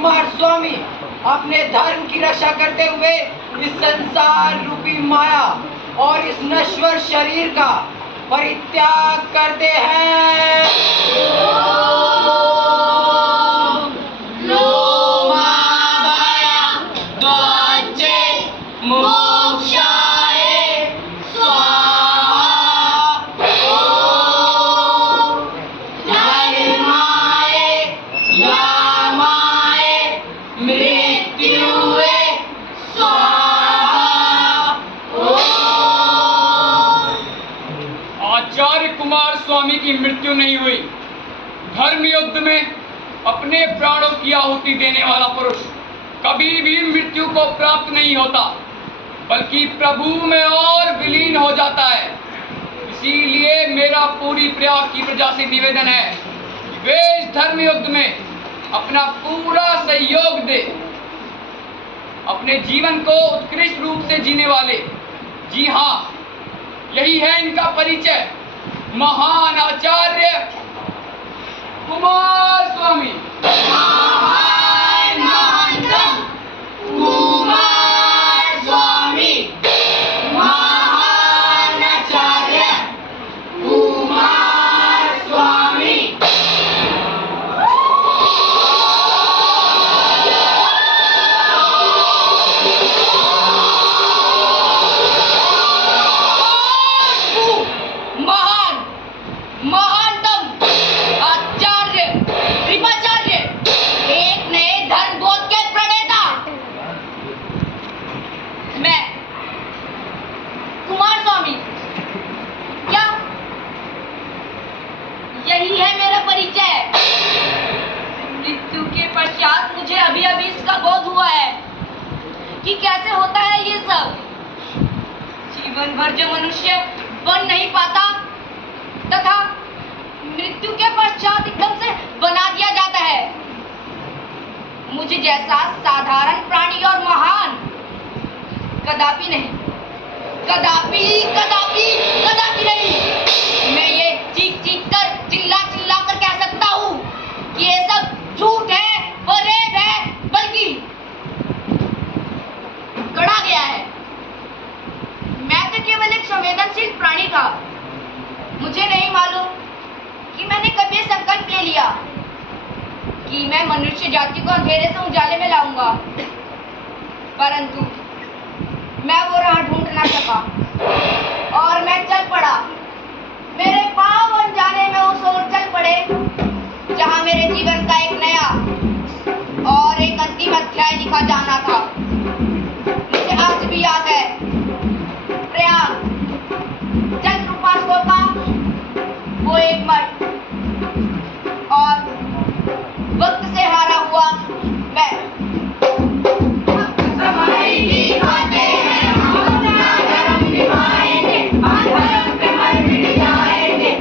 कुमार स्वामी अपने धर्म की रक्षा करते हुए इस संसार रूपी माया और इस नश्वर शरीर का परित्याग करते हैं। आचार्य कुमार स्वामी की मृत्यु नहीं हुई। धर्म युद्ध में अपने प्राणों की आहुति देने वाला पुरुष कभी भी मृत्यु को प्राप्त नहीं होता, बल्कि प्रभु में और विलीन हो जाता है। इसीलिए मेरा पूरी प्रयाग की प्रजा से निवेदन है कि वे इस धर्म युद्ध में अपना पूरा सहयोग दे। अपने जीवन को उत्कृष्ट रूप से जीने वाले, जी हाँ, यही है इनका परिचय, महान आचार्य कुमार स्वामी। कुमार स्वामी, महान आचार्य कुमार स्वामी। महानतम आचार्य कृपाचार्य, एक नए धर्म बोध के प्रणेता। मैं कुमार स्वामी, क्या यही है मेरा परिचय? मृत्यु के पश्चात मुझे अभी अभी इसका बोध हुआ है कि कैसे होता है ये सब। जीवन भर जो मनुष्य बन नहीं पाता तथा मृत्यु के पश्चात एकदम से बना दिया जाता है, मुझे जैसा साधारण प्राणी और महान कदापि नहीं, कदापि कदापि कदापि नहीं। मैं ये चीख चीख कर, चिल्ला चिल्ला कर कह सकता हूँ कि ये सब झूठ है, फरेब है, बल्कि गढ़ा गया है। मैं तो केवल एक संवेदनशील प्राणी था। मुझे नहीं मालूम कि मैंने कभी ये संकल्प ले लिया कि मैं मनुष्य जाति को अंधेरे से उजाले में लाऊंगा, परंतु मैं वो राह ढूंढ ना सका और मैं चल पड़ा। मेरे पांव अनजाने में उस ओर चल पड़े जहां मेरे जीवन का एक नया और एक अंतिम अध्याय लिखा जाना था। मुझे आज भी याद है, प्रयाग चंद्रपासों का वो एक मठ और वक्त से हारा हुआ मैं। समय की बातें हैं, हम अपना धर्म निभाएंगे, अधर्म पे मर मिट जाएंगे।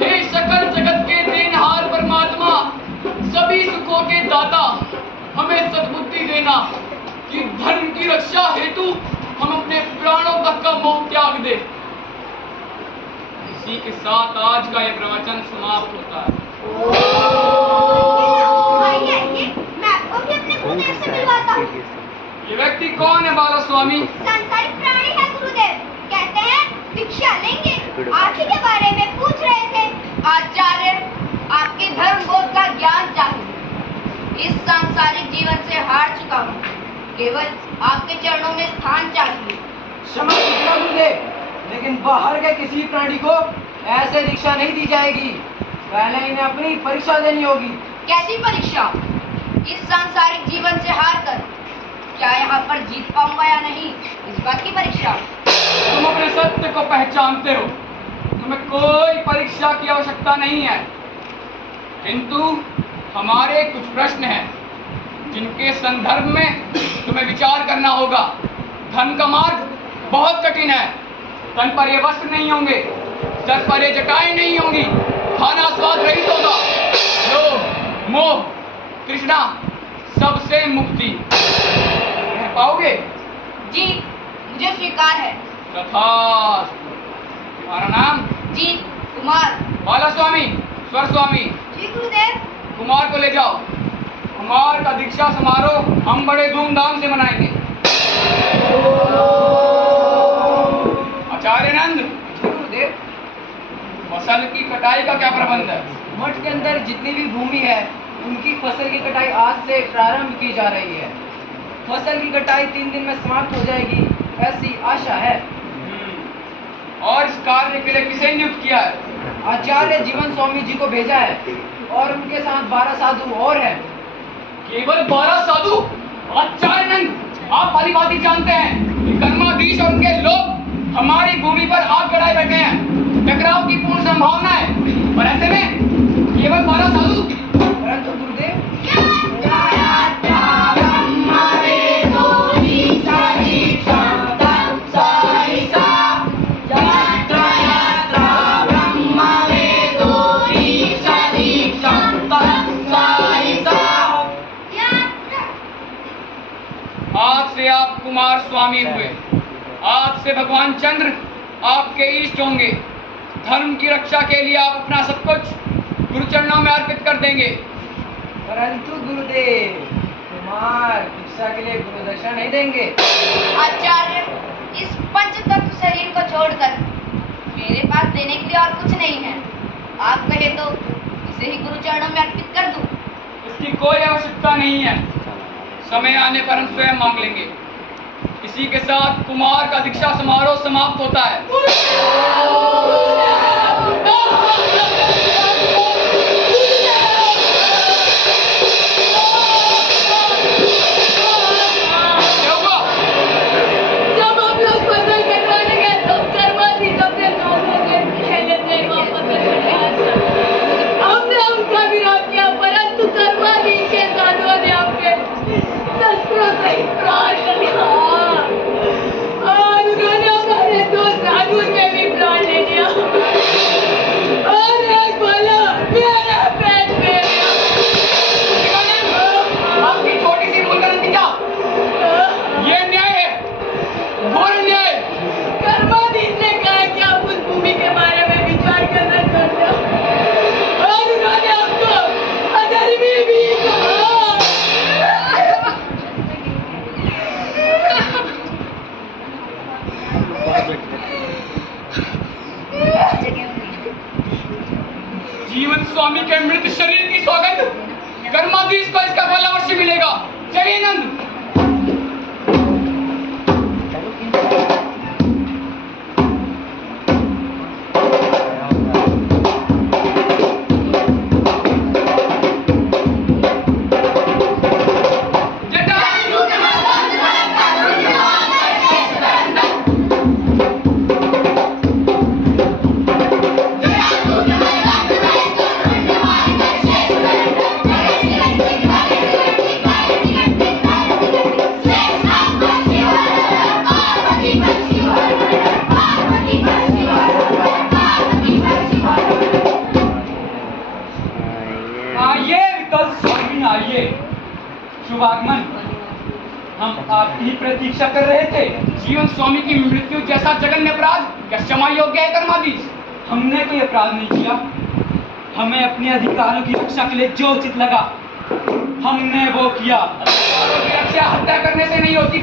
हे सकल जगत के देनहार परमात्मा, सभी सुखों के दाता, हमें सद्बुद्धि देना कि धर्म की रक्षा हेतु हम अपने प्राणों तक का मोह त्याग दे। इसी के साथ आज का यह प्रवचन समाप्त होता है। आइए आइए, मैं आपको भी अपने गुरुदेव से मिलवाता हूँ। ये व्यक्ति कौन है बाला स्वामी? सांसारिक प्राणी है गुरुदेव, कहते हैं दीक्षा लेंगे। आप ही के बारे में पूछ रहे थे। आचार्य, आपके धर्म बोध का ज्ञान चाहिए। इस सांसारिक जीवन से हार चुका हूँ, केवल आपके चरणों में स्थान चाहिए। क्षमा कीजिएगा गुरुदेव, लेकिन बाहर के किसी प्राणी को ऐसे दीक्षा नहीं दी जाएगी। पहले इन्हें अपनी परीक्षा देनी होगी। कैसी परीक्षा? इस सांसारिक जीवन से हार कर क्या यहाँ पर जीत पाऊंगा या नहीं, इस बात की परीक्षा। तुम अपने सत्य को पहचानते हो, तुम्हें कोई परीक्षा की आवश्यकता नहीं है, किंतु हमारे कुछ प्रश्न हैं जिनके संदर्भ में तुम्हें विचार करना होगा। धन का मार्ग बहुत कठिन है। तन पर ये वस्त्र नहीं होंगे, सर पर ये जटाएं नहीं होंगी, खाना स्वाद रहित होगा, लोभ मोह तृष्णा सबसे मुक्ति। रह पाओगे? जी, मुझे स्वीकार है। तथास्तु। तुम्हारा नाम? जी, कुमार। बाला स्वामी, स्वर स्वामी, जी गुरुदेव। कुमार को ले जाओ। कुमार का दीक्षा समारोह हम बड़े धूमधाम से मनाएंगे। आचार्य नंद, गुरुदेव, फसल की कटाई का क्या प्रबंध है? मठ के अंदर जितनी भी भूमि है उनकी फसल की कटाई आज से प्रारंभ की जा रही है। फसल की कटाई 3 दिन में समाप्त हो जाएगी, ऐसी आशा है। और इस कार्य के लिए किसे नियुक्त किया है? आचार्य जीवन स्वामी जी को भेजा है और उनके साथ 12 साधु और हैं। केवल 12 साधु? आचार्य नंद, आप भली भांति जानते हैं कि कर्माधीश और उनके लोग हमारी भूमि पर आग गड़ाए बैठे हैं। टकराव की पूर्ण संभावना है और ऐसे में केवल 12 साधु? परंतु गुरुदेव, आज से आप कुमार स्वामी हुए। आज से भगवान चंद्र आपके इष्ट होंगे। धर्म की रक्षा के लिए आप अपना सब कुछ गुरुचरणों में अर्पित कर देंगे। परंतु गुरुदेव, कुमार भिक्षा के लिए गुरुदक्षिणा नहीं देंगे। आचार्य, इस पंच तत्व शरीर को छोड़कर मेरे पास देने के लिए और कुछ नहीं है। आप कहे तो इसे ही गुरु चरणों में अर्पित कर दूं। इसकी कोई आवश्यकता नहीं है। समय आने पर हम स्वयं मांग लेंगे। इसी के साथ कुमार का दीक्षा समारोह समाप्त होता है। क्या हुआ? जब हम लोग फसल कटवाने गए तो कर्माधीश अपने दोस्तों के खेले थे वहाँ फसल कटवाने। हमने उनका विरोध किया, परंतु कर्माधीश के साधुओं ने अपने शस्त्रों से ही प्राण लिया और उन्होंने हमारे 2 साधु के भी प्राण ले लिया और एक बोला मेरे पेट में आपकी छोटी सी भूल का नतीजा ये न्याय है, घोर न्याय। कर्माधीश ने कहा कि आप उस भूमि के बारे में विचार करना छोड़ दो और उन्होंने हमको अधर्मी भी कहा। जीवन स्वामी के मृत शरीर की सौगंध कर्माधीश को इसका फल अवश्य मिलेगा। चलिए नंद। आइए विकल्प स्वामी, आइए। शुभागमन, हम आपकी प्रतीक्षा कर रहे थे। जीवन स्वामी की मृत्यु जैसा जघन्य अपराध क्या क्षमा योग्य है कर्माधीश? हमने कोई अपराध नहीं किया। हमें अपने अधिकारों की रक्षा के लिए जो उचित लगा हमने वो किया। अधिकारों की रक्षा हत्या करने से नहीं होती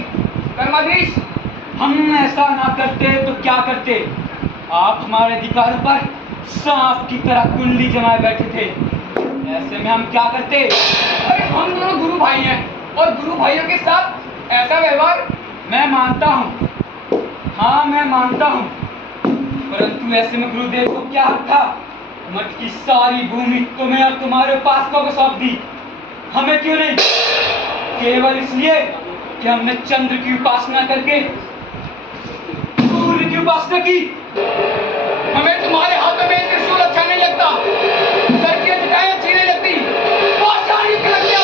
कर्माधीश। हम ऐसा ना करते तो क्या करते? आप हमारे अधिकारों पर सांप की तरह कुंडली जमाए बैठे थे। ऐसे में हम क्या करते? अरे हम दोनों गुरु भाई हैं और गुरु भाइयों के साथ ऐसा व्यवहार मैं मानता हूँ। हाँ, मैं मानता हूँ, परंतु ऐसे में गुरुदेव को क्या हक था? मठ की सारी भूमि तुम्हें और तुम्हारे उपासकों को सौंप दी। हमें क्यों नहीं? केवल इसलिए कि हमने चंद्र की उपासना करके सूर्य की उपासना की। हमें तुम्हारे हाथों में त्रिशूल अच्छा नहीं लगता, सर की जटाएं अच्छी नहीं लगती, पाषाण युक्त लगते हो।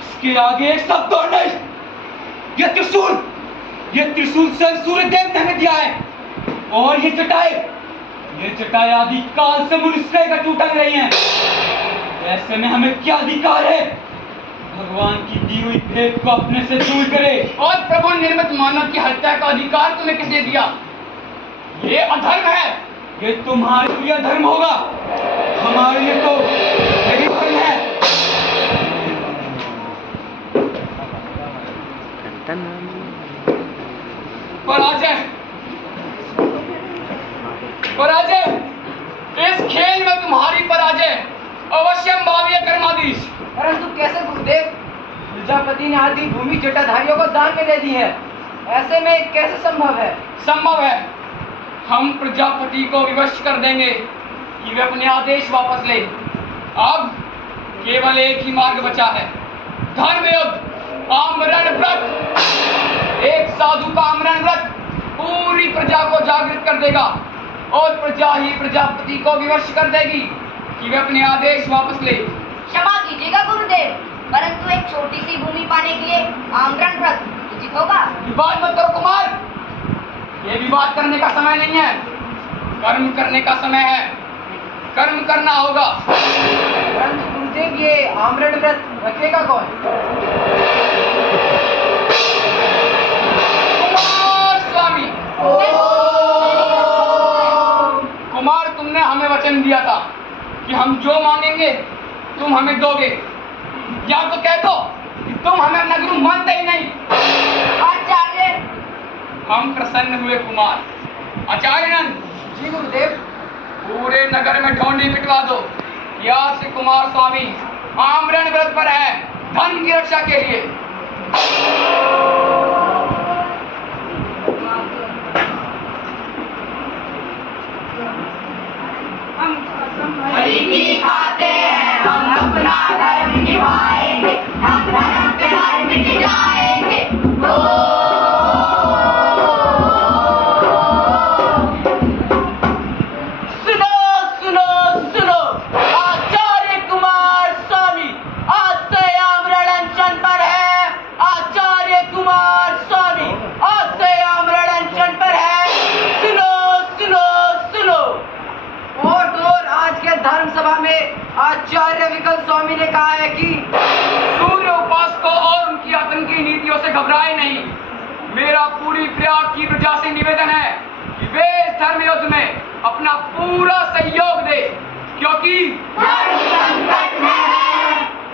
इसके आगे एक शब्द और नहीं। ये त्रिशूल स्वयं सूर्य देव ने हमें दिया है और ये जटाएं आदि काल से मनुष्य का टूटन रही हैं। ऐसे में हमें क्या अधिकार है? भगवान की दी हुई भेंट को अपने से दूर करे। और प्रभु निर्मित मानव की हत्या का अधिकार तुम्हें किसने दिया? ये अधर्म है। ये तुम्हारे लिए धर्म होगा, हमारे लिए तो यही धर्म है। पराजय, इस खेल में तुम्हारी पराजय अवश्यम भावी है कर्माधीश। परंतु कैसे गुरुदेव? प्रजापति ने आदि भूमि जटाधारियों को दान में दे दी है, ऐसे में कैसे संभव है? संभव है। हम प्रजापति को विवश कर देंगे कि वे अपने आदेश वापस ले। अब केवल एक ही मार्ग बचा है, धर्म युद्ध, आमरण व्रत। एक साधु का आमरण व्रत पूरी प्रजा को जागृत कर देगा और प्रजा ही प्रजापति को विवश कर देगी कि वे अपने आदेश वापस ले। क्षमा कीजिएगा गुरुदेव, परंतु एक छोटी सी भूमि पाने के लिए आमरण व्रत उचित होगा? विवाद मत करो कुमार, ये विवाद करने का समय नहीं है, कर्म करने का समय है। कर्म करना होगा। परंतु गुरुदेव, ये आमरण व्रत रखेगा कौन? कुमार स्वामी। कुमार, तुमने हमें वचन दिया था कि हम जो मांगेंगे तुम हमें दोगे, या तो कह दो कि तुम हमें अपना गुरु मानते ही नहीं। आचार्य, हम प्रसन्न हुए कुमार। आचार्य नंद, जी गुरुदेव। पूरे नगर में ढोंडी पिटवा दो कि आज से कुमार स्वामी आमरण व्रत पर है, धर्म की रक्षा के लिए। खाते हैं हम अपना धर्म निभाएंगे, हम धर्म पे धर्म मिट जाएंगे। सुनो सुनो सुनो, आचार्य कुमार स्वामी आज से आमरण अनशन पर है। आचार्य कुमार स्वामी आज से आमरण अनशन पर है। सुनो सुनो सुनो। और आज के धर्म सभा में आचार्य विकल स्वामी ने कहा है कि सूर्य उपासकों और उनकी आतंकी नीतियों से घबराए नहीं। मेरा पूरी प्रयाग की प्रजा से निवेदन है कि वे इस धर्म युद्ध में अपना पूरा सहयोग दे, क्योंकि धर्म संकट में है।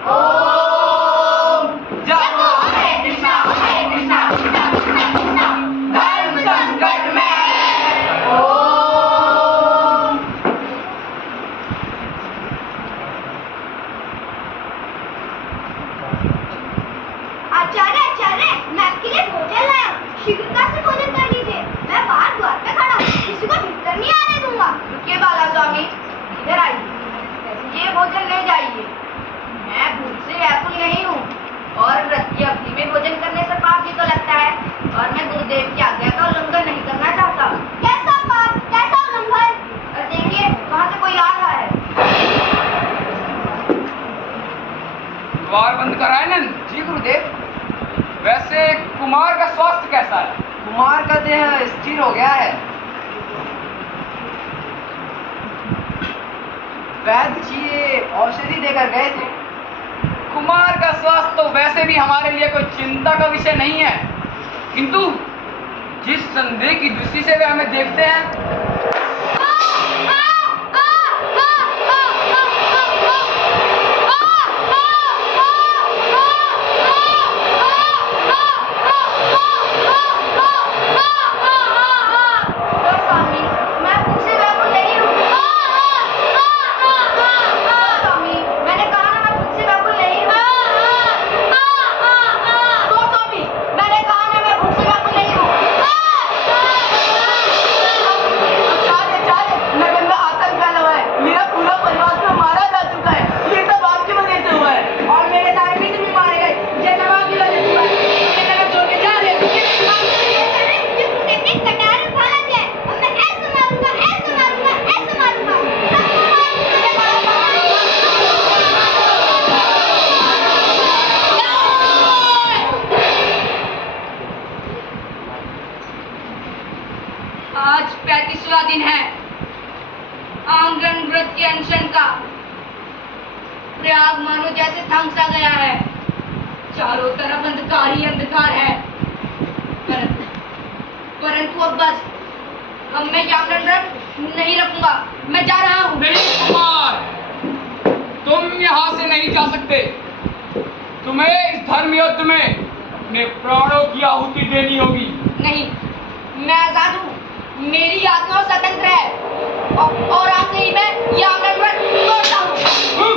ओम जपो हरे कृष्णा कृष्णा कृष्णा कृष्णा, धर्म संकट में है। ओम। आचार्य आचार्य, मैं आपके लिए भोजन लाया हूँ, शीघ्रता से भोजन कर लीजिए। मैं बाहर द्वार पे खड़ा हूँ, किसी को भीतर नहीं आने दूंगा। रुकिए बाला स्वामी, इधर आइए, ये भोजन ले जाइए। मैं भूख से व्याकुल नहीं हूँ और व्रत की अवधि में भोजन करने से पाप ही तो लगता है, और मैं गुरुदेव की आज्ञा का उल्लंघन नहीं करना चाहता। कैसा पाप, कैसा उल्लंघन? और देखिए वहाँ से कोई आ रहा है। द्वार बंद कराए नंद। जी गुरुदेव। वैसे कुमार का स्वास्थ्य कैसा है? कुमार का देह स्थिर हो गया है। वैद्य जी ये औषधि देकर गए थे। कुमार का स्वास्थ्य तो वैसे भी हमारे लिए कोई चिंता का विषय नहीं है, किंतु जिस संदेह की दृष्टि से वे हमें देखते हैं, स्वामी, मैं भूख से व्याकुल नहीं हूँ। स्वामी, मैंने कहा ना मैं भूख से व्याकुल नहीं हूँ। स्वामी, मैंने कहा ना मैं भूख से व्याकुल नहीं हूँ। आचार्य आचार्य, नगर में आतंक फैला हुआ है। मेरा पूरा परिवार तो मारा जा चुका है। ये सब आपकी वजह से हुआ है। और मेरे सारे मित्र भी मारे गए। ये सब आपकी वजह से हुआ है। ये नगर छोड़ के जा रहे हैं। कटार उठाना क्या है? अब मैं ऐसे मारूंगा, ऐसे मारूंगा, ऐसे मारूंगा। आज 35वां दिन है आमरण व्रत के अनशन का। प्रयाग मानो जैसे थम सा गया है, चारों तरफ अंधकार ही अंधकार है। परंतु अब बस अब मैं यामन व्रत नहीं रखूंगा। मैं जा रहा हूँ। नहीं कुमार, तुम यहाँ से नहीं जा सकते। तुम्हें इस धर्म युद्ध में अपने प्राणों की आहुति देनी होगी। नहीं, मैं आजाद हूँ। मेरी आत्मा स्वतंत्र है और आज से ही मैं यामन व्रत तोड़ता हूँ।